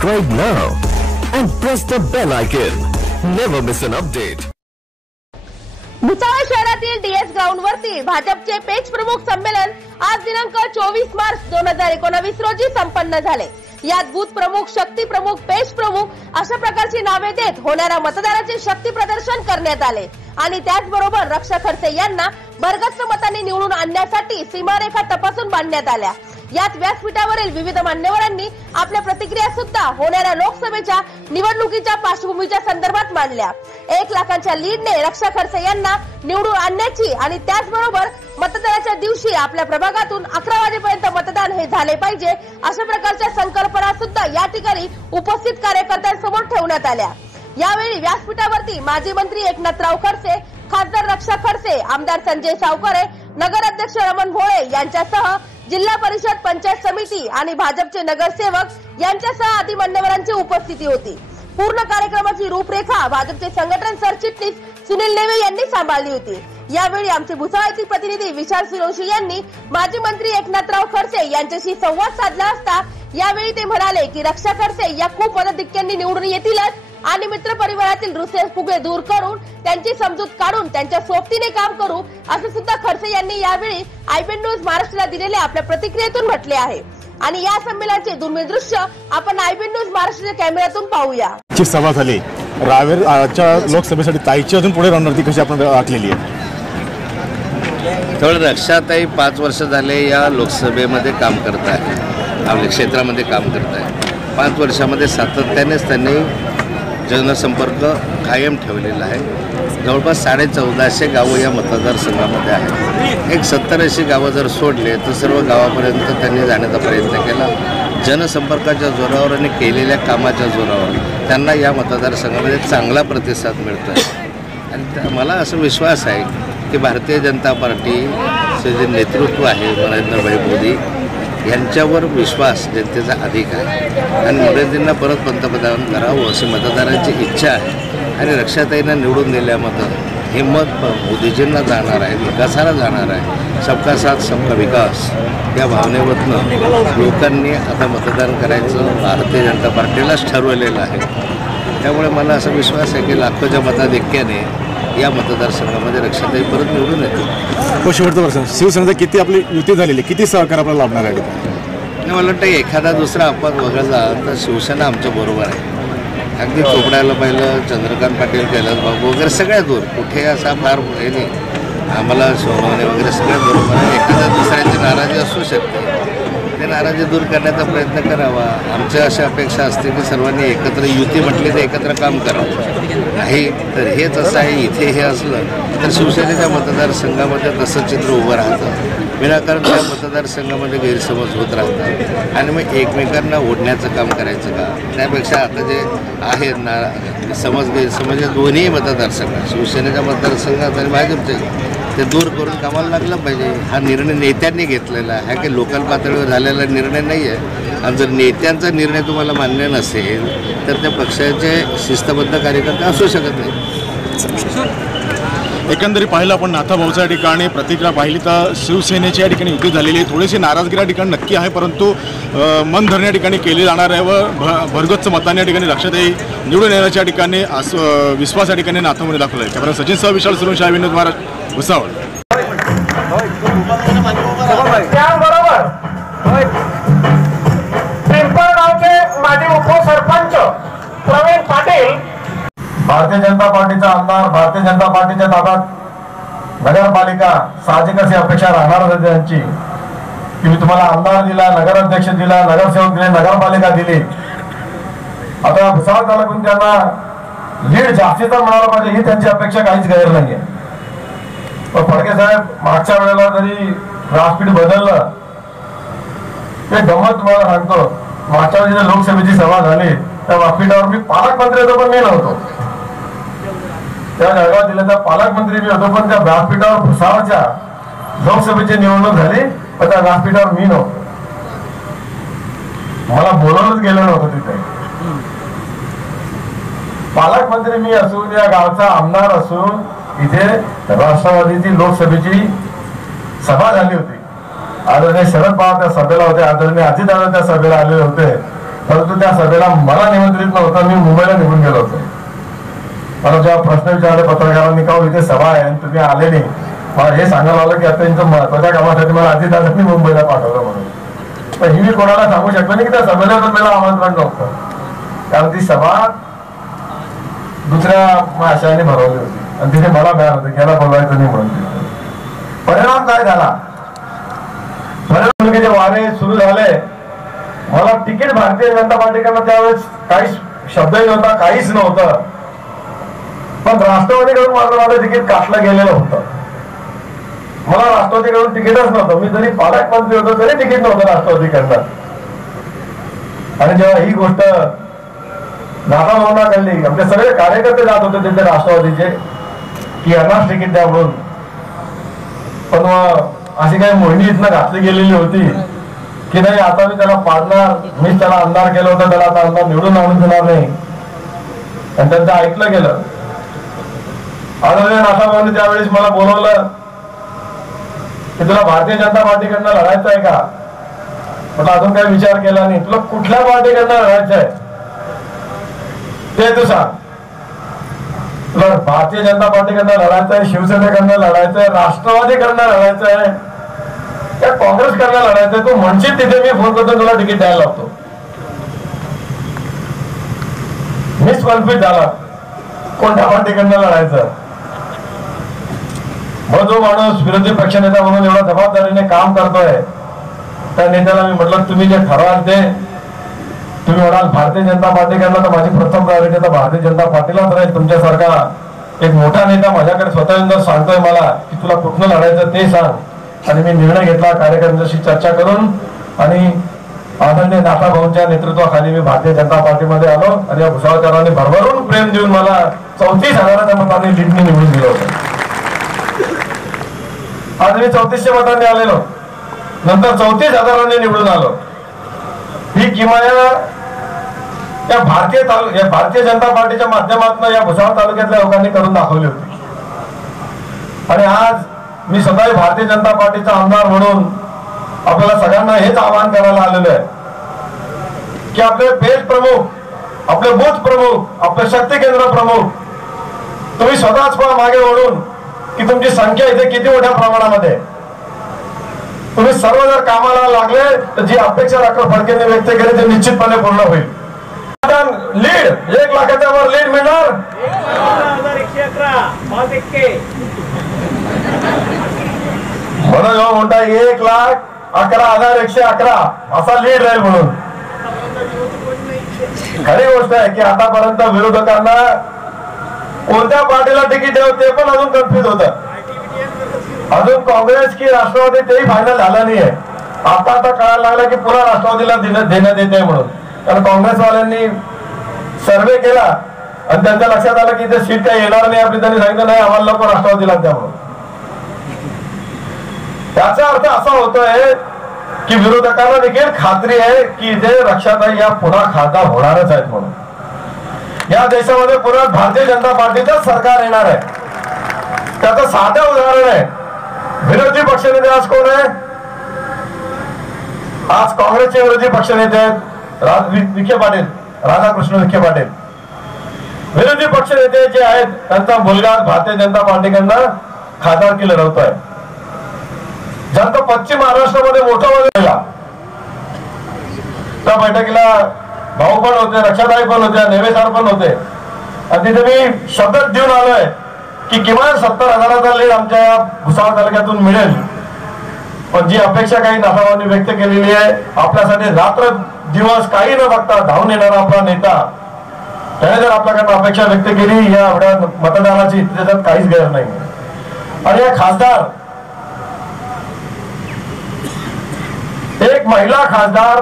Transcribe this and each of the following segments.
Subscribe now and press the bell icon. Never miss an update. Bhusawal शहरातील DS ground वरती भाजपचे page प्रमुख संमेलन आज दिनांक चोवीस मार्च दोन हजार एकोणावीस रोजी संपन्न झाले. यात बूथ प्रमुख शक्ती प्रमुख पेज प्रमुख अशा प्रकारची नावे देत होणाऱ्या मतदाराचे शक्ती प्रदर्शन करण्यात आले. आणि त्याचबरोबर रक्षा खडसे यांना बरगस्त मतांनी निवडून आणण्यासाठी सीमारेखा तपासून बांधण्यात आल्या. यात व्यासपीठावरील विविध मान्यवरांनी आपल्या प्रतिक्रिया सुद्धा होणाऱ्या लोकसभेच्या निवडणुकीच्या पार्श्वभूमीच्या संदर्भात मांडल्या. एक लाखांच्या लीडने रक्षा खडसे यांना निवडून आणण्याची आणि त्याचबरोबर मतदानाच्या दिवशी आपल्या प्रभाग प्रभागातून अकरा वाजेपर्यंत मतदान हे झाले पाहिजे अशा प्रकारच्या संकल्पना सुद्धा या ठिकाणी उपस्थित कार्यकर्त्यांसमोर ठेवण्यात आल्या. यावेळी व्यासपीठावरती माजी मंत्री एकनाथराव खडसे खासदार रक्षा खडसे आमदार संजय सावकरे नगराध्यक्ष रमण भोळे यांच्यासह जिल्हा परिषद पंचायत समिती आणि भाजपचे नगरसेवक यांच्यासह आदी मान्यवरांची उपस्थिती होती. पूर्ण कार्यक्रमाची रूपरेखा भाजपचे संघटन सरचिटणीस सुनील नेवे यांनी सांभाळली होती. यावेळी आमचे भुसावळचे प्रतिनिधी विशाल सुरोशी यांनी माजी मंत्री एकनाथराव खडसे यांच्याशी संवाद साधला असता यावेळी ते म्हणाले की रक्षा खडसे या खूप मदतिक्यांनी निवडून येतीलच आणि मित्र परिवारातील रुसे फुगे दूर करून त्यांची समजूत काढून त्यांच्या सोबतीने काम करू असं सुद्धा खडसे यांनी यावेळी आयबीएन न्यूज महाराष्ट्राला दिलेल्या आपल्या प्रतिक्रियेतून म्हटले आहे. आणि या संमेलनाचे दुर्मिळ दृश्य आपण आयबीएन न्यूज महाराष्ट्राच्या कॅमेऱ्यातून पाहूया. ची सभा झाली. रावेरच्या लोकसभेसाठी ताईची अजून पुढे रणनीती कशी आपण आखलेली आहे? त्यामुळे रक्षाताई पाच वर्ष झाले या लोकसभेमध्ये काम करत आहे. आपल्या क्षेत्रामध्ये काम करत आहे. पाच वर्षामध्ये सातत्यानेच त्यांनी जनसंपर्क कायम ठेवलेला आहे. जवळपास साडे चौदाशे गावं या मतदारसंघामध्ये आहेत. एक सत्तर ऐंशी गावं जर सोडले तर सर्व गावापर्यंत त्यांनी जाण्याचा प्रयत्न केला. जनसंपर्काच्या जोरावर आणि केलेल्या कामाच्या जोरावर त्यांना या मतदारसंघामध्ये चांगला प्रतिसाद मिळतो आहे आणि त्या- मला असं विश्वास आहे की भारतीय जनता पार्टीचे जे नेतृत्व आहे नरेंद्रभाई मोदी यांच्यावर विश्वास जनतेचा अधिक आहे. आणि मोदींना परत पंतप्रधान करावं अशी मतदारांची इच्छा आहे. आणि रक्षाताईंना निवडून दिल्यामधून हे मत मोदीजींना जाणार आहे विकासाला जाणार आहे. सबका साथ सबका विकास या भावनेवरनं लोकांनी आता मतदान करायचं भारतीय जनता पार्टीलाच ठरवलेलं आहे. त्यामुळे मला असा विश्वास आहे की लाखोच्या मताधिक्याने या मतदारसंघामध्ये रक्षाताई परत निवडून येतील. तो शेवटचा प्रश्न शिवसेनेचं किती आपली युती झालेली? किती सहकार आपल्याला लाभणार आहे? मला वाटतं एखादा दुसरा अपवाद वगळला तर शिवसेना आमच्या बरोबर आहे. अगदी चोपड्याला पाहिलं चंद्रकांत पाटील कैलास बाबू वगैरे सगळ्या दूर. कुठे असा फार हे नाही. आम्हाला सोनवणे वगैरे सगळ्या बरोबर एखाद्या दुसऱ्याची नाराजी असू शकते. ते नाराजी दूर करण्याचा प्रयत्न करावा. आमच्या अशा अपेक्षा असते की सर्वांनी एकत्र युती म्हटली तर एकत्र काम करावं. नाही तर हेच असं आहे. इथे हे असलं तर शिवसेनेच्या मतदारसंघामध्ये तसं चित्र उभं राहतं. विनाकारण त्या मतदारसंघामध्ये गैरसमज होत राहतात. आणि मग एकमेकांना ओढण्याचं काम करायचं का? त्यापेक्षा आता जे आहेत ना समज गैरसमज या दोन्ही मतदारसंघात शिवसेनेच्या मतदारसंघात आणि भाजपचे ते दूर करून कामाला लागलं पाहिजे. हा निर्णय नेत्यांनी घेतलेला आहे हा काही लोकल पातळीवर झालेला निर्णय नाही आहे आणि जर नेत्यांचा निर्णय तुम्हाला मान्य नसेल तर त्या पक्षाचे शिस्तबद्ध कार्यकर्ते असू शकत नाही एकंदरीत पाहिलं आपण नाथाभाऊच्या ठिकाणी प्रतिक्रिया पाहिली तर शिवसेनेची या ठिकाणी युती झालेली आहे. थोडीशी नाराजगी या ठिकाणी नक्की आहे परंतु मन धरणे या ठिकाणी केली जाणार आहे व भ भरगच्च मतांनी या ठिकाणी लक्षात येईल. निवडून येण्याच्या ठिकाणी आस विश्वास या ठिकाणी नाथामध्ये दाखवला आहे. कॅमेरा सचिन सह विशाल सुरुंश विनोद महाराज भुसावळ. भारतीय जनता पार्टीचा आमदार भारतीय जनता पार्टीच्या ताब्यात नगरपालिका साहजिकच ही अपेक्षा राहणार होती त्यांची. की मी तुम्हाला आमदार दिला नगराध्यक्ष दिला नगरसेवक दिले नगरपालिका दिली. आता भुसावळ तालुक्यातून त्यांना लीड जास्तीचा मिळाला पाहिजे ही त्यांची अपेक्षा काहीच गैर नाहीये. पण फडके साहेब मागच्या वेळेला जरी व्यासपीठ बदललं ते गमत तुम्हाला सांगतो. मागच्या वेळी लोकसभेची सभा झाली त्या व्यासपीठावर मी पालकमंत्र्याचं पण मी नव्हतो. त्या जळगाव जिल्ह्याचा पालकमंत्री मी होतो पण त्या व्यासपीठावर भुसावळच्या लोकसभेची निवडणूक झाली पण त्या व्यासपीठावर मी नव्हतो. मला बोलवलंच गेलं नव्हतं तिथे. पालकमंत्री मी असून या गावचा आमदार असून इथे राष्ट्रवादीची लोकसभेची सभा झाली होती. आदरणीय शरद पवार त्या सभेला होते आदरणीय अजितदादा त्या सभेला आलेले होते परंतु त्या सभेला मला निमंत्रित नव्हतं मी मुंबईला निघून गेलो होतो. मला जेव्हा प्रश्न विचारले पत्रकारांनी का इथे सभा आहे आणि तुम्ही आले नाही. मला हे सांगायला आलं की आता त्यांचं महत्त्वाच्या कामासाठी मला अजितदादांनी मुंबईला पाठवलं म्हणून. पण ही मी कोणाला सांगू शकलो नाही की त्या सभेला पण मला आमंत्रण नव्हतं. कारण ती सभा दुसऱ्या आशयाने भरवली होती. आणि तिथे मला मिळालं होतं याला बोलवायचं नाही म्हणून. परिणाम काय झाला? निवडणुकीचे म्हणजे वारे सुरू झाले. मला तिकीट भारतीय जनता पार्टीकडनं त्यावेळेस काहीच शब्दही नव्हता काहीच नव्हतं. पण राष्ट्रवादीकडून मात्र माझं तिकीट काटलं गेलेलं होतं. मला राष्ट्रवादीकडून तिकीटच नव्हतं. मी जरी पालकमंत्री होतो तरी तिकीट नव्हतं राष्ट्रवादीकडनं. आणि जेव्हा ही गोष्ट नाना कळली आमचे सगळे कार्यकर्ते जात होते तिथे राष्ट्रवादीचे की यांनाच तिकीट द्या म्हणून. पण अशी काही मोहिनी इथनं घातली गेलेली होती की नाही आता मी त्याला पाडणार मीच त्याला आमदार केलं होतं त्याला आता आमदार निवडून आणून देणार नाही. आणि त्यांचं ऐकलं गेलं. आदरणीय नाथाभाऊंनी त्यावेळेस मला बोलवलं की तुला भारतीय जनता पार्टीकडनं लढायचं आहे का? म्हटलं अजून काही विचार केला नाही. तुला कुठल्या पार्टीकडनं लढायचं आहे? ते तू सांग. तुला भारतीय जनता पार्टीकडनं लढायचं आहे शिवसेनेकडनं लढायचं आहे राष्ट्रवादीकडनं लढायचं आहे त्या काँग्रेसकडनं लढायचं आहे. तू म्हणशील तिथे मी फोन करतो तुला तिकीट द्यायला लावतो. मिस कॉन्फ्लिक्ट झाला. कोणत्या पार्टीकडनं लढायचं? मग जो माणूस विरोधी पक्षनेता म्हणून एवढा जबाबदारीने काम करतोय त्या नेत्याला मी म्हटलं तुम्ही जे ठरवाल ते तुम्ही म्हणाल भारतीय जनता पार्टी करणार तर माझी प्रथम प्रायोरिटी तर भारतीय जनता पार्टीलाच राहील. तुमच्यासारखा एक मोठा नेता माझ्याकडे स्वतः जर सांगतोय मला की तुला कुठनं लढायचं ते सांग. आणि मी निर्णय घेतला कार्यकर्त्यांशी चर्चा करून आणि आदरणीय नाथा भाऊंच्या नेतृत्वाखाली मी भारतीय जनता पार्टीमध्ये आलो आणि या भुसावळकरांनी भरभरून प्रेम देऊन मला चौतीस हजाराच्या मताने लीडनी निवडून दिलं होतं. आज चौतीसशे मतांनी आलेलो. नंतर चौतीस हजारांनी निवडून आलो. ही किमाया या भारतीय तालु या भारतीय जनता पार्टीच्या माध्यमातून या भुसावळ तालुक्यातल्या लोकांनी करून दाखवली होती. आणि आज मी स्वतः भारतीय जनता पार्टीचा आमदार म्हणून आपल्याला सगळ्यांना हेच आवाहन करायला आलेलं आहे. की आपले पेज प्रमुख आपले बूथ प्रमुख आपले शक्ती केंद्र प्रमुख तुम्ही स्वतःच पण मागे ओढून की तुमची संख्या इथे किती मोठ्या प्रमाणामध्ये? तुम्ही सर्व जर कामाला लागले तर जी अपेक्षा डॉक्टर फडकेने व्यक्त केली ते निश्चितपणे पूर्ण होईल. लीड एक लाखाच्या वर लीड मिळणार? म्हणून हो जेव्हा म्हणता एक लाख अकरा हजार एकशे अकरा. असा लीड राहील म्हणून. खरी गोष्ट आहे की आतापर्यंत विरोधकांना कोणत्या पार्टीला तिकीट द्यावं ते पण अजून कन्फ्युज होत. अजून काँग्रेस की राष्ट्रवादी तेही फायनल झाला नाहीये. आता आता कळायला लागला की पुन्हा राष्ट्रवादीला देण्यात देण्यात येते म्हणून. कारण काँग्रेसवाल्यांनी सर्वे केला आणि त्यांच्या लक्षात आलं की इथे सीट काही येणार नाही आपली त्यांनी सांगितलं नाही आम्हाला नको राष्ट्रवादीला द्या म्हणून. त्याचा अर्थ असा होतोय की विरोधकांना देखील खात्री आहे की इथे रक्षाताई या पुन्हा खासदार होणारच आहेत म्हणून. या देशामध्ये पुन्हा भारतीय जनता पार्टीचं सरकार येणार आहे. त्याचं साधं उदाहरण आहे. विरोधी पक्षनेते आज कोण आहे? आज काँग्रेसचे विरोधी पक्षनेते आहेत विखे पाटील राधाकृष्ण विखे पाटील. विरोधी पक्षनेते जे आहेत त्यांचा मुलगा भारतीय जनता पार्टीकडनं खासदार केलं नव्हतंय ज्यांचा पश्चिम महाराष्ट्रामध्ये मोठा वेळ त्या बैठकीला भाऊ पण होते रक्षाताई पण होत्या नेवेसार पण होते. आणि तिथे मी शब्द देऊन आलोय की किमान सत्तर हजाराचा लीड आमच्या या भुसावळ तालुक्यातून मिळेल. पण जी अपेक्षा काही नाथावांनी व्यक्त केलेली आहे आपल्यासाठी रात्र दिवस काही न बघता धावून येणारा आपला नेता त्याने जर आपल्याकडनं अपेक्षा व्यक्त केली या एवढ्या मतदानाची त्याच्यात काहीच गैर नाही. आणि या खासदार एक महिला खासदार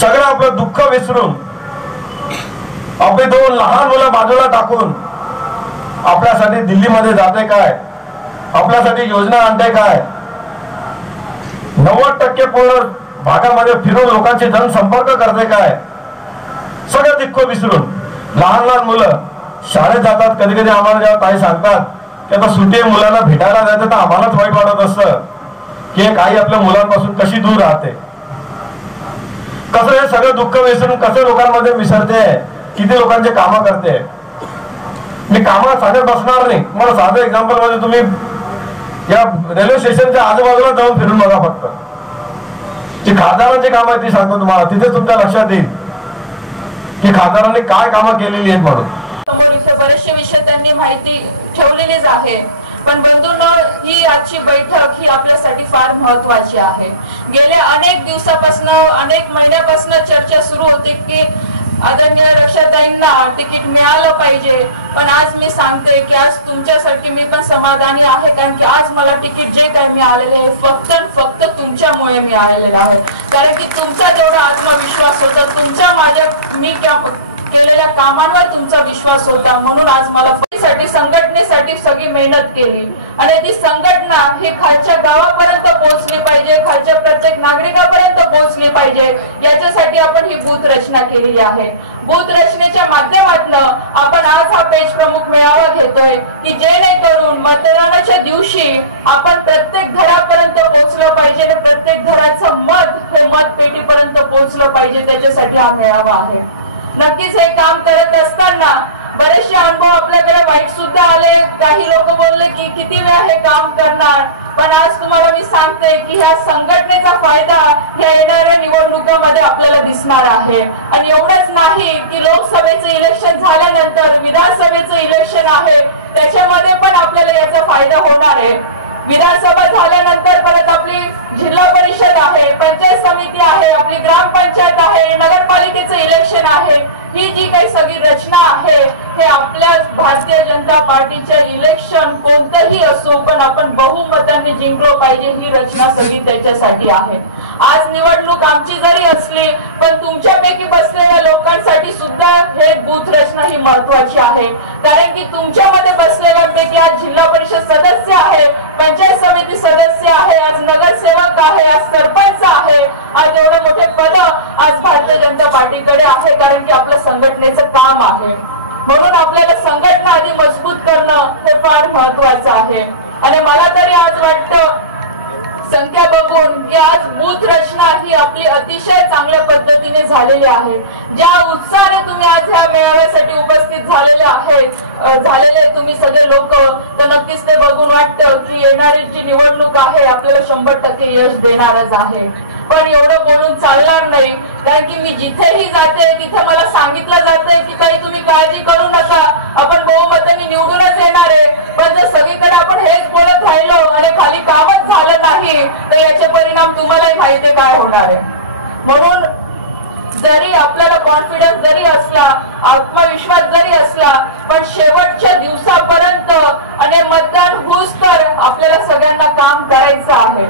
सगळं आपलं दुःख विसरून आपली दोन लहान मुलं बाजूला टाकून आपल्यासाठी दिल्लीमध्ये जाते काय? आपल्यासाठी योजना आणते काय? नव्वद टक्के पूर्ण भागामध्ये फिरून लोकांशी जनसंपर्क करते काय? सगळं दुःख विसरून. लहान लहान मुलं शाळेत जातात कधी कधी आम्हाला जेव्हा ताई सांगतात की आता सुट्टी मुलांना भेटायला जायचं तर आम्हालाच वाईट वाटत असतं. की एक आई आपल्या मुलांपासून कशी दूर राहते? कसं हे सगळं दुःख विसरून कसं लोकांमध्ये मिसळते? किती लोकांचे कामं करते? मी कामं सांगत बसणार नाही. मला साधं एक्झाम्पलमध्ये म्हणजे तुम्ही या रेल्वे स्टेशनच्या आजूबाजूला जाऊन फिरून बघा फक्त. जी खासदारांची कामं आहेत ती सांगतो तुम्हाला. तिथे तुमच्या लक्षात येईल की खासदारांनी काय कामं केलेली आहेत म्हणून. बरेचसे विषय त्यांनी माहिती ठेवलेलीच आहे. पण बंधूंनो ही आजची बैठक ही आपल्यासाठी फार महत्वाची आहे. गेल्या अनेक दिवसापासून अनेक महिन्यापासून चर्चा सुरू होती की आदरणीय रक्षाताईंना तिकीट मिळालं पाहिजे. पण आज मी सांगते की आज तुमच्यासाठी मी पण समाधानी आहे कारण की आज मला तिकीट जे काही मिळालेले आहे फक्त फक्त तुमच्यामुळे मिळालेलं आहे. कारण की तुमचा जेवढा आत्मविश्वास होता तुमच्या माझ्या मी क्या केलेल्या कामांवर तुमचा विश्वास होता. म्हणून आज मला साठी संघटनेसाठी सगळी मेहनत केली. आणि ती संघटना ही खालच्या गावापर्यंत पोहोचली पाहिजे खालच्या प्रत्येक नागरिकापर्यंत पोहोचली पाहिजे. याच्यासाठी आपण ही बूथ रचना केलेली आहे. बूथ रचनेच्या माध्यमातून आपण आज हा पेज प्रमुख मेळावा घेतोय की जेणेकरून मतदानाच्या दिवशी आपण प्रत्येक घरापर्यंत पोहोचलं पाहिजे आणि प्रत्येक घराचं मत हे मत पेटीपर्यंत पोहोचलं पाहिजे. त्याच्यासाठी हा मेळावा आहे. नक्कीच हे काम करत असताना बरेचसे अनुभव आपल्याकडे वाईट सुद्धा आले. काही लोक बोलले की किती वेळा हे काम करणार? पण आज तुम्हाला मी सांगते की ह्या संघटनेचा फायदा ह्या येणाऱ्या निवडणुकामध्ये आपल्याला दिसणार आहे. आणि एवढंच नाही की लोकसभेचं इलेक्शन झाल्यानंतर विधानसभेचं इलेक्शन आहे. त्याच्यामध्ये पण आपल्याला याचा फायदा होणार आहे. विधानसभा झाल्यानंतर परत आपली जिल्हा परिषद आहे पंचायत समिती आहे आपली ग्रामपंचायत आहे नगरपालिकेचं इलेक्शन आहे. ही जी काही सगळी रचना आहे हे आपल्या भारतीय जनता पार्टीचे इलेक्शन कोणतंही असो पण आपण बहुमतांनी जिंकलो पाहिजे ही रचना सगळी त्याच्यासाठी आहे. आज निवडणूक आमची जरी असली पण तुमच्यापैकी बसलेल्या लोकांसाठी सुद्धा हे बूथ रचना ही महत्वाची आहे. कारण की तुमच्यामध्ये बसलेल्यांपैकी आज जिल्हा परिषद सदस्य पंचायत समिती सदस्य आहे आज नगरसेवक आहे आज सरपंच आहे. आज एवढे मोठे पद आज भारतीय जनता पार्टीकडे आहे कारण की आपलं संघटनेचं काम आहे. म्हणून आपल्याला संघटना आधी मजबूत करणं हे फार महत्वाचं आहे. आणि मला तरी आज वाटतं संख्या बघून की आज बूथ रचना ही आपली अतिशय चांगल्या पद्धतीने झालेली आहे. ज्या उत्साहाने तुम्ही आज ह्या मेळाव्यासाठी उपस्थित झालेले आहेत झालेले तुम्ही सगळे लोक तर नक्कीच ते बघून वाटतं की येणारी जी निवडणूक आहे आपल्याला शंभर टक्के यश देणारच आहे. पण एवढं बोलून चालणार नाही कारण की मी जिथेही जाते तिथे मला सांगितलं जातंय की काही तुम्ही काळजी करू नका आपण बहुमतांनी निवडूनच येणार आहे पण जर सगळीकडे आपण हेच बोलत राहिलो आणि खाली कामच झालं नाही तर याचे परिणाम तुम्हालाही माहिती आहे काय होणार आहे म्हणून जरी आपल्याला कॉन्फिडन्स जरी असला आत्मविश्वास जरी असला पण शेवटच्या दिवसापर्यंत आणि मतदान होऊस तर आपल्याला सगळ्यांना काम करायचं आहे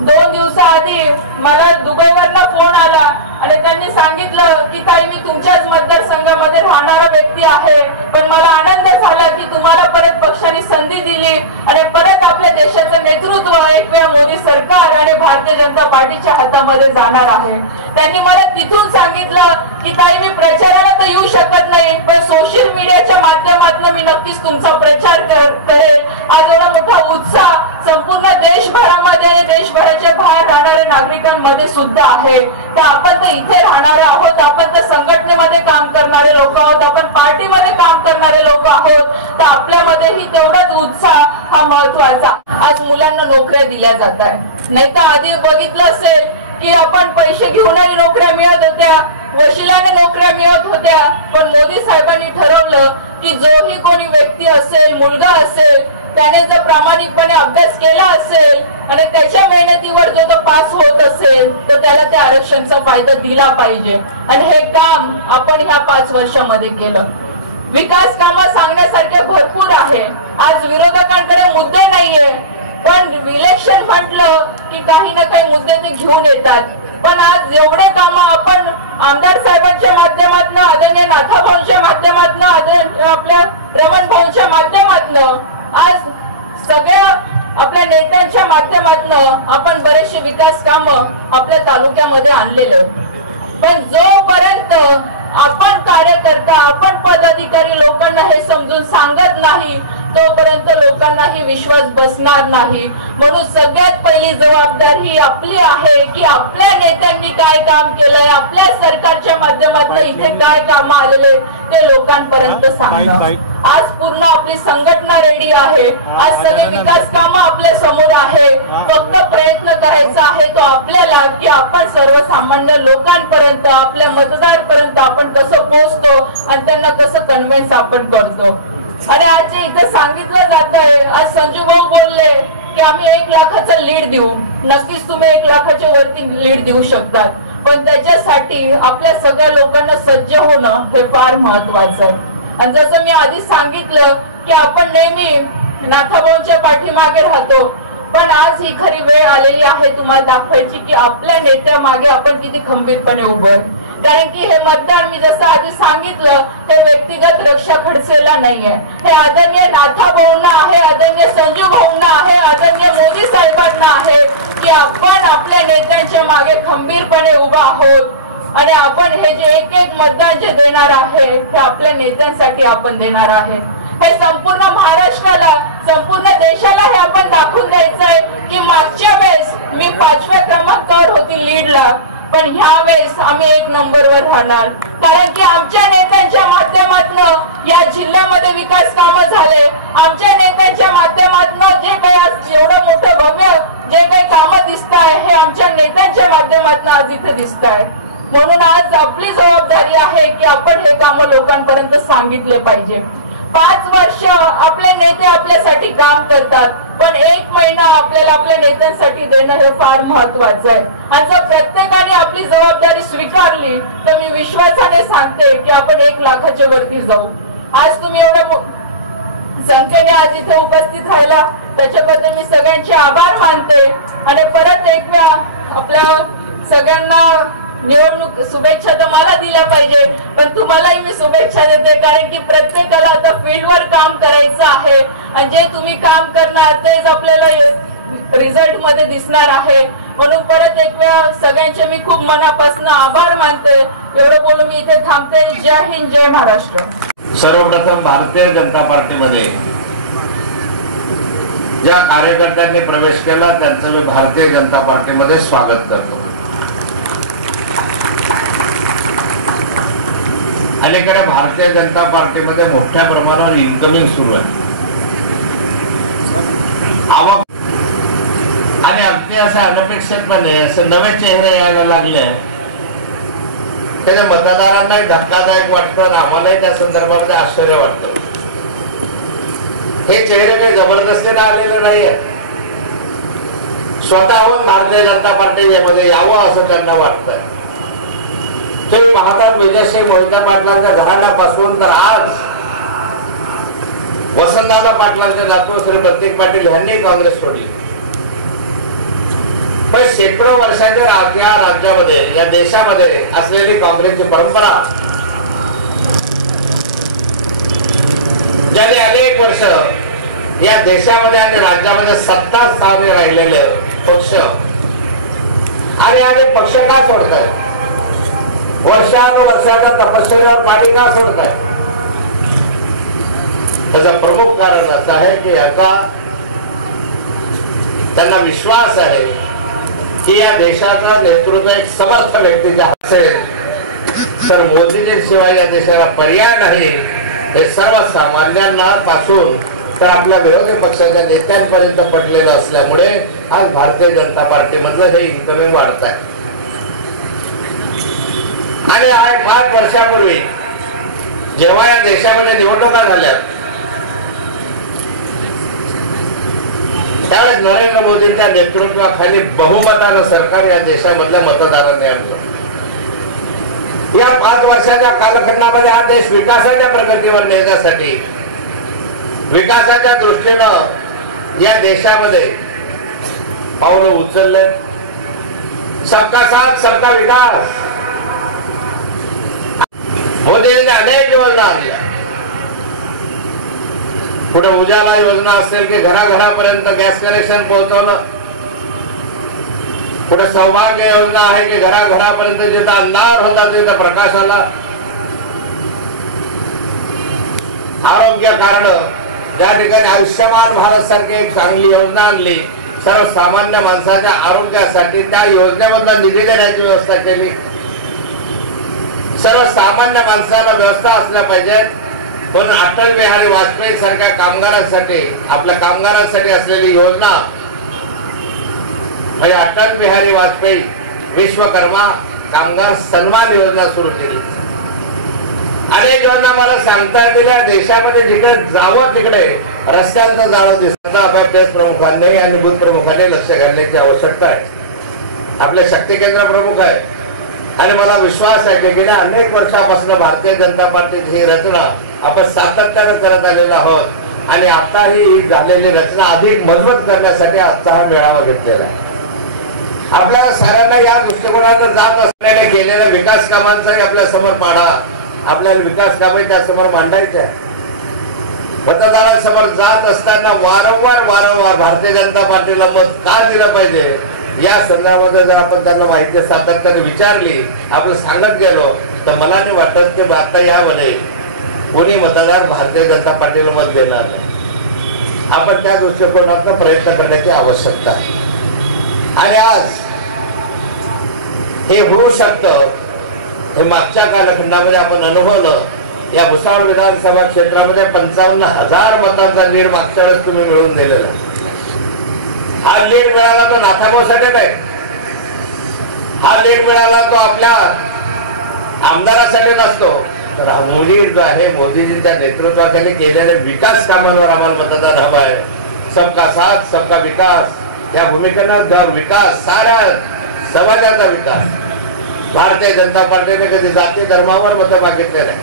दोन दिवसाआधी मला दुबईवरनं फोन आला आणि त्यांनी सांगितलं की ताई मी तुमच्याच मतदारसंघामध्ये राहणारा व्यक्ती आहे पण मला आनंद झाला की तुम्हाला परत पक्षाने संधी दिली आणि परत आपल्या देशाचं नेतृत्व एक वेळा मोदी सरकार आणि भारतीय जनता पार्टीच्या हातामध्ये जाणार आहे. त्यांनी मला तिथून सांगितलं की ताई मी प्रचाराला तर येऊ शकत नाही पण सोशल मीडियाच्या माध्यमातून मी नक्कीच तुमचा प्रचार करेल. आज एवढा मोठा उत्साह संपूर्ण देशभराच्या बाहेर राहणाऱ्या नागरिकांमध्ये सुद्धा आहे. तर आपण तर इथे राहणारे आहोत आपण तर संघटनेमध्ये काम करणारे लोक आहोत आपण पार्टीमध्ये काम करणारे लोक आहोत. तर आपल्यामध्येही तेवढाच उत्साह हा महत्त्वाचा आज मुलांना नोकऱ्या दिल्या जात आहे नाही तर आधी बघितलं असेल की आपण पैसे घेऊनही नोकऱ्या मिळत होत्या वशिलाने नोकऱ्या मिळत होत्या. पण मोदी साहेबांनी ठरवलं की जोही कोणी व्यक्ती असेल मुलगा असेल त्याने जर प्रामाणिकपणे अभ्यास केला असेल आणि त्याच्या मेहनतीवर जो तो पास होत असेल तर त्याला त्या आरक्षणचा फायदा दिला पाहिजे. आणि हे काम आपण ह्या पाच वर्षामध्ये केलं. विकास कामं सांगण्यासारखे भरपूर आहे. आज विरोधकांकडे मुद्दे नाहीये. पण इलेक्शन म्हटलं की काही ना काही मुद्दे ते घेऊन येतात. पण आज एवढे काम आपण आमदार साहेबांच्या माध्यमातून आदरणीय नाथा भाऊंच्या माध्यमातून आदरणीय आपल्या रमण भाऊंच्या माध्यमातून आज सगळ्या आपल्या नेत्यांच्या माध्यमातून आपण बरेचसे विकास काम आपल्या तालुक्यामध्ये आणलेलं. पण जोपर्यंत आपण कार्यकर्ता आपण पदाधिकारी लोकांना हे समजून सांगत नाही तोपर्यंत लोक लोकांनाही विश्वास बसणार नाही. म्हणून सगळ्यात पहिली जबाबदारी ही आपली आहे की आपल्या नेत्यांनी काय काम केलंय आपल्या सरकारच्या माध्यमातून इथे काय काम आलेले ते लोकांपर्यंत सांगणं आज पूर्ण आपली संघटना रेडी आहे. आज सगळे विकास कामं आपल्यासमोर आहे. फक्त प्रयत्न करायचा आहे तो आपल्याला की आपण सर्वसामान्य लोकांपर्यंत आपल्या मतदारपर्यंत आपण कसं पोहोचतो आणि त्यांना कसं कन्व्हिन्स आपण करतो. आणि आज जे इथं सांगितलं जात आहे आज संजू भाऊ बोलले की आम्ही एक लाखाचं लीड देऊ. नक्कीच तुम्ही एक लाखाच्या वरती लीड देऊ शकतात. पण त्याच्यासाठी आपल्या सगळ्या लोकांना सज्ज होणं हे फार महत्वाचं. आहे आणि जसं मी आधी सांगितलं की आपण नेहमी नाथाभाऊंच्या पाठीमागे राहतो पण आज ही खरी वेळ आलेली आहे तुम्हाला दाखवायची की आपल्या नेत्या मागे आपण किती खंबीरपणे उभं आहे. कारण की हे मतदान मी जसं आधी सांगितलं ते व्यक्तिगत रक्षा खडसेला नाहीये. हे आदरणीय नाथा भाऊंना आहे आदरणीय संजू भाऊंना आहे आदरणीय मोदी साहेबांना आहे की आपण आपल्या नेत्यांच्या मागे खंबीरपणे उभा आहोत आणि आपण हे जे एक एक मतदान जे देणार आहे हे आपल्या नेत्यांसाठी आपण देणार आहे. हे संपूर्ण महाराष्ट्राला संपूर्ण देशाला हे आपण दाखवून द्यायचं आहे की मागच्या वेळेस मी पाचव्या क्रमांकावर होती लीडला. पण ह्या वेळेस आम्ही एक नंबरवर राहणार. कारण की आमच्या नेत्यांच्या माध्यमातून या जिल्ह्यामध्ये विकास कामं झाले. आमच्या नेत्यांच्या माध्यमातून जे काही आज एवढं मोठं भव्य जे काही कामं दिसत आहे हे आमच्या नेत्यांच्या माध्यमातून आज इथे दिसत आहे म्हणून आज आपली जबाबदारी आहे की आपण हे कामं लोकांपर्यंत सांगितले पाहिजे. पाच वर्ष आपले नेते आपल्यासाठी काम करतात पण एक महिना आपल्याला आपल्या नेत्यांसाठी देणं हे फार महत्वाचं आहे. आणि जर प्रत्येकाने आपली जबाबदारी स्वीकारली तर मी विश्वासाने सांगते की आपण एक लाखाच्या वरती जाऊ. आज तुम्ही एवढ्या संख्येने आज इथे उपस्थित राहिला. त्याच्याबद्दल मी सगळ्यांचे आभार मानते. आणि परत एक वेळा आपल्या सगळ्यांना निवडणूक शुभेच्छा तर मला दिल्या पाहिजे पण तुम्हालाही मी शुभेच्छा देते कारण की प्रत्येकाला आता फील्डवर काम करायचं आहे. आणि जे तुम्ही काम करणार तेच आपल्याला रिझल्टमध्ये दिसणार आहे. म्हणून परत एक वेळा सगळ्यांचे मी खूप मनापासून आभार मानते. एवढं बोलून मी इथे थांबते. जय हिंद जय महाराष्ट्र. सर्वप्रथम भारतीय जनता पार्टीमध्ये ज्या कार्यकर्त्यांनी प्रवेश केला त्यांचं मी भारतीय जनता पार्टीमध्ये स्वागत करतो. अलीकडे भारतीय जनता पार्टीमध्ये मोठ्या प्रमाणावर इन्कमिंग सुरू आहे. आवक आणि अगदी असं अनपेक्षितपणे असे नवे चेहरे यायला लागले. त्याच्या मतदारांनाही धक्कादायक वाटतं आणि आम्हालाही त्या संदर्भामध्ये आश्चर्य वाटतं. हे चेहरे काही जबरदस्तीने आलेले नाही स्वतःहून भारतीय जनता पार्टी यामध्ये यावं असं त्यांना वाटतंय. ते पाहतात विजयश्री मोहिता पाटलांच्या घराण्यापासून तर आज वसंतदादा पाटलांचे नातू श्री प्रतीक पाटील यांनी काँग्रेस सोडली. पण शेकडो वर्षाच्या या राज्यामध्ये या देशामध्ये असलेली काँग्रेसची परंपरा. ज्याने अनेक वर्ष या देशामध्ये आणि राज्यामध्ये सत्ता स्थानी राहिलेले पक्ष. आणि याने पक्ष का सोडताय? वर्षानुवर्षाच्या तपश्चर्यावर पाणी का सोडताय? त्याचं प्रमुख कारण असं आहे की याचा त्यांना विश्वास आहे की या देशाचा नेतृत्व एक समर्थ व्यक्ती असेल तर मोदीजींशिवाय या देशाला पर्याय नाही हे सर्वसामान्यांना पासून तर आपल्या विरोधी पक्षाच्या नेत्यांपर्यंत पडलेलं असल्यामुळे आज भारतीय जनता पार्टीमधलं हे इन्कमिंग वाढत आहे. आणि आज पाच वर्षापूर्वी जेव्हा या देशामध्ये निवडणुका झाल्या त्यावेळेस नरेंद्र मोदींच्या नेतृत्वाखाली बहुमतानं सरकार या देशामधल्या मतदारांनी आणलं. या पाच वर्षाच्या कालखंडामध्ये हा देश विकासाच्या प्रगतीवर नेण्यासाठी विकासाच्या दृष्टीनं या देशामध्ये पावलं उचलले सबका साथ सबका विकास. मोदींनी अनेक योजना आणल्या. कुठे उजाला योजना असेल की घराघरापर्यंत गॅस कनेक्शन पोहोचवणं. कुठे सौभाग्य योजना आहे की घराघरापर्यंत जिथं अंधार होता तिथं प्रकाश आला. आरोग्य कारण ज्या ठिकाणी आयुष्यमान भारत सारखी एक चांगली योजना आणली सर्वसामान्य माणसाच्या आरोग्यासाठी त्या योजनेमधला निधी देण्याची व्यवस्था केली. सर्वसामान्य माणसाला व्यवस्था असल्या पाहिजेत. पण अटल बिहारी वाजपेयी सारख्या कामगारांसाठी आपल्या कामगारांसाठी असलेली योजना म्हणजे अटल बिहारी वाजपेयी विश्वकर्मा कामगार सन्मान योजना सुरू केली. अनेक योजना मला सांगता दिल्या देशामध्ये जिकडे जावं तिकडे रस्त्यांचं जाळं दिसतं. आपल्या प्रमुखांनी आणि बुथ प्रमुखांनी लक्ष घालण्याची आवश्यकता आहे. आपले शक्ती केंद्र प्रमुख आहे आणि मला विश्वास आहे की गेल्या अनेक वर्षापासून भारतीय जनता पार्टीची ही रचना आपण सातत्यानं करत आलेलो आहोत. आणि आता ही झालेली रचना अधिक मजबूत करण्यासाठी आजचा हा मेळावा घेतलेला आहे. आपल्या साऱ्यांना या दृष्टिकोनातून जात असल्याने केलेल्या विकास कामांचाही आपल्यासमोर पाडा. आपल्याला विकास कामे त्यासमोर मांडायचे आहे. मतदारांसमोर जात असताना वारंवार वारंवार भारतीय जनता पार्टीला मत का दिलं पाहिजे? या संदर्भामध्ये जर आपण त्यांना माहिती सातत्याने विचारली आपलं सांगत गेलो तर मला नाही वाटत की आता यामध्ये कोणी मतदार भारतीय जनता पार्टीला मत देणार नाही. आपण त्या दृष्टिकोनातून प्रयत्न करण्याची आवश्यकता आहे. आणि आज हे होऊ शकतं हे मागच्या कालखंडामध्ये आपण अनुभवलं या भुसावळ विधानसभा क्षेत्रामध्ये पंचावन्न हजार मतांचा लीड मागच्या वेळेस तुम्ही मिळवून दिलेला. हा लीड मिळाला तो नाथाभाऊसाठी नाही. हा लीड मिळाला तो आपल्या आमदारासाठी नसतो. तर हा मोदी जो आहे मोदीजींच्या नेतृत्वाखाली केलेल्या विकास कामांवर आम्हाला मतदान हवं आहे. सबका साथ सबका विकास. या भूमिकेनं जर विकास साऱ्या समाजाचा विकास. भारतीय जनता पार्टीने कधी जाती धर्मावर मतं मागितले नाही.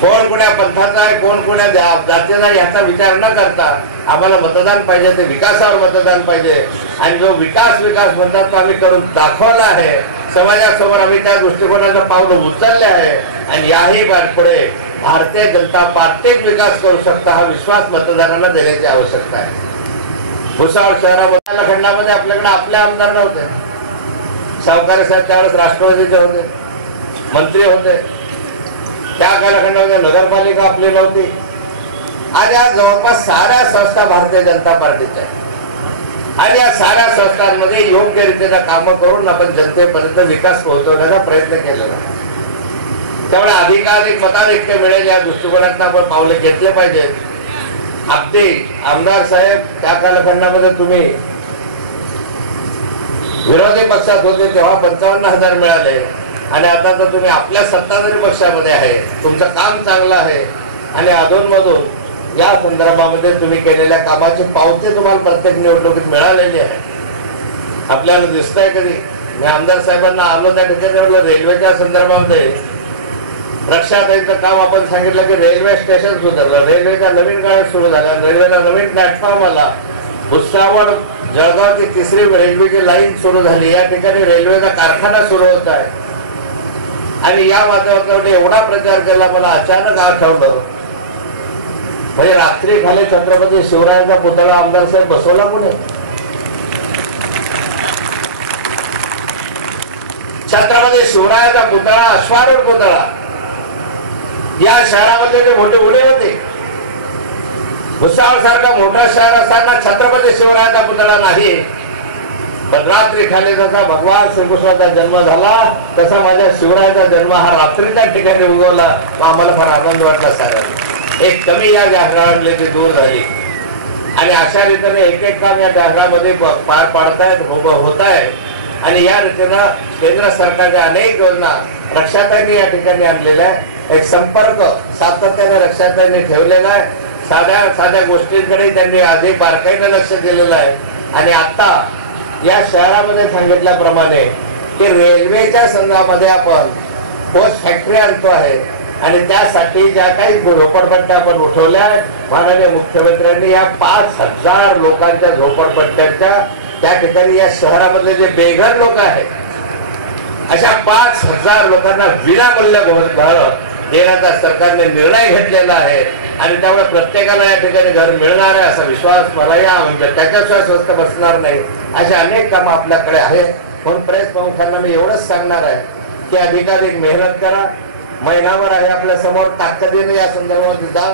कोण कोण्या पंथाचा आहे कोण कोण्या जातीचा आहे याचा विचार न करता आम्हाला मतदान पाहिजे ते विकासावर मतदान पाहिजे. आणि जो विकास विकास म्हणतात तो आम्ही करून दाखवला आहे समाजासमोर आम्ही त्या दृष्टिकोनाचं पावलं उचलले आहे. आणि याही पुढे भारतीय जनता पार्टीच विकास करू शकता हा विश्वास मतदारांना देण्याची आवश्यकता आहे. भुसावळ शहरामध्ये खंडामध्ये आपल्याकडे आपले आमदार नव्हते. सावकारी साहेब त्यावेळेस राष्ट्रवादीचे होते. मंत्री होते. त्या कालखंडामध्ये नगरपालिका आपली नव्हती. आज आज जवळपास साऱ्या संस्था भारतीय जनता पार्टीच्या आहेत. आणि या साऱ्या संस्थांमध्ये योग्य रीतीनं कामं करून आपण जनतेपर्यंत विकास पोहोचवण्याचा प्रयत्न केलेला त्यामुळे अधिकाधिक मताधिक्य मिळेल या दृष्टिकोनातून आपण पावले घेतले पाहिजेत अगदी आमदार साहेब त्या कालखंडामध्ये तुम्ही विरोधी पक्षात होते तेव्हा पंचावन्न हजार मिळाले. आणि आता तर तुम्ही आपल्या सत्ताधारी पक्षामध्ये आहे. तुमचं काम चांगलं आहे. आणि अधूनमधून या संदर्भामध्ये तुम्ही केलेल्या कामाची पावती तुम्हाला प्रत्येक निवडणुकीत मिळालेली आहे आपल्याला दिसतंय कधी मी आमदार साहेबांना आलो त्या ठिकाणी म्हटलं रेल्वेच्या संदर्भामध्ये रक्षाताईचं काम आपण सांगितलं की रेल्वे स्टेशन सुधारलं रेल्वेच्या नवीन गाड्या सुरू झाल्या. रेल्वेला नवीन प्लॅटफॉर्म आला. भुसावळ जळगावची तिसरी रेल्वेची लाईन सुरू झाली. या ठिकाणी रेल्वेचा कारखाना सुरू होत आहे. आणि या वातावरणामध्ये एवढा प्रचार केला मला अचानक आठवलं म्हणजे रात्री खाली छत्रपती शिवरायांचा पुतळा आमदार साहेब बसवला कोणी? छत्रपती शिवरायाचा पुतळा अश्वारूढ पुतळा. या शहरामध्ये ते मोठे उडे होते. भुसावळ सारखा मोठा शहर असताना छत्रपती शिवरायाचा पुतळा नाही. पण रात्री खाली जसा भगवान श्रीकृष्णाचा जन्म झाला तसा माझ्या शिवरायाचा जन्म हा रात्रीच्या ठिकाणी उगवला. आम्हाला फार आनंद वाटला साऱ्यांना. एक कमी या व्याघ्रावरली ती दूर झाली. आणि अशा रीतीने एक एक काम या व्याघ्रामध्ये पार पाडतायत होत आहे आणि या रीतीनं केंद्र सरकारच्या अनेक योजना रक्षाताईने या ठिकाणी आणलेल्या आहे एक संपर्क सातत्याने रक्षाताईने ठेवलेला आहे. साध्या साध्या गोष्टींकडे त्यांनी अधिक बारकाईनं लक्ष दिलेलं आहे. आणि आता या शहरामध्ये सांगितल्याप्रमाणे की रेल्वेच्या संदर्भामध्ये आपण पोस्ट फॅक्टरी आणतो आहे. आणि त्यासाठी ज्या काही झोपडपट्ट्या आपण उठवल्या माननीय मुख्यमंत्र्यांनी या पाच हजार लोकांच्या झोपडपट्ट्यांच्या त्या ठिकाणी या शहरामधले जे बेघर लोक आहेत अशा पाच हजार लोकांना विनामूल्य घर देण्याचा सरकारने निर्णय घेतलेला आहे. आणि त्यामुळे प्रत्येकाला या ठिकाणी घर मिळणार आहे असा विश्वास मला या म्हणजे त्याच्याशिवाय स्वस्त बसणार नाही अशी अनेक कामं आपल्याकडे आहेत. म्हणून प्रेस प्रमुखांना मी एवढंच सांगणार आहे की अधिकाधिक मेहनत करा महिनाभर आहे आपल्यासमोर ताकदीने या संदर्भात सुद्धा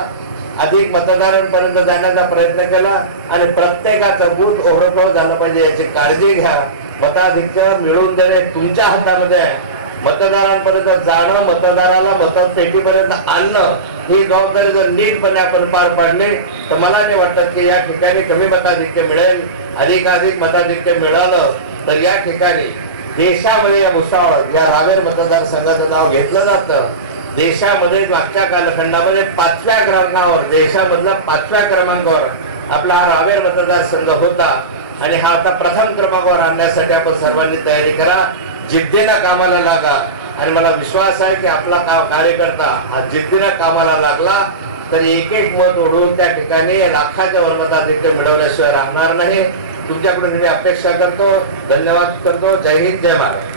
अधिक मतदारांपर्यंत जाण्याचा प्रयत्न केला आणि प्रत्येकाचं बूथ ओव्हरफ्लो झालं पाहिजे याची काळजी घ्या. मताधिक्य मिळवून देणे तुमच्या हातामध्ये आहे. मतदारांपर्यंत जाणं मतदाराला मतपेटीपर्यंत आणणं ही जबाबदारी जर नीटपणे आपण पार पाडली तर मला नाही वाटत की या ठिकाणी कमी मताधिक्य मिळेल. अधिकाधिक मताधिक्य मिळालं तर या ठिकाणी देशामध्ये या भुसावळ या रावेर मतदारसंघाचं नाव घेतलं जातं. देशामध्ये मागच्या कालखंडामध्ये पाचव्या क्रमांकावर देशामधला पाचव्या क्रमांकावर आपला हा रावेर मतदारसंघ होता. आणि हा आता प्रथम क्रमांकावर आणण्यासाठी आपण सर्वांनी तयारी करा. जिद्दीनं कामाला लागा. आणि मला विश्वास आहे की आपला का कार्यकर्ता हा जिद्दीनं कामाला लागला तर एक एक मत ओढून त्या ठिकाणी लाखाच्या वर मिळवल्याशिवाय राहणार नाही. तुमच्याकडून मी अपेक्षा करतो धन्यवाद करतो. जय हिंद जय महाराष्ट्र.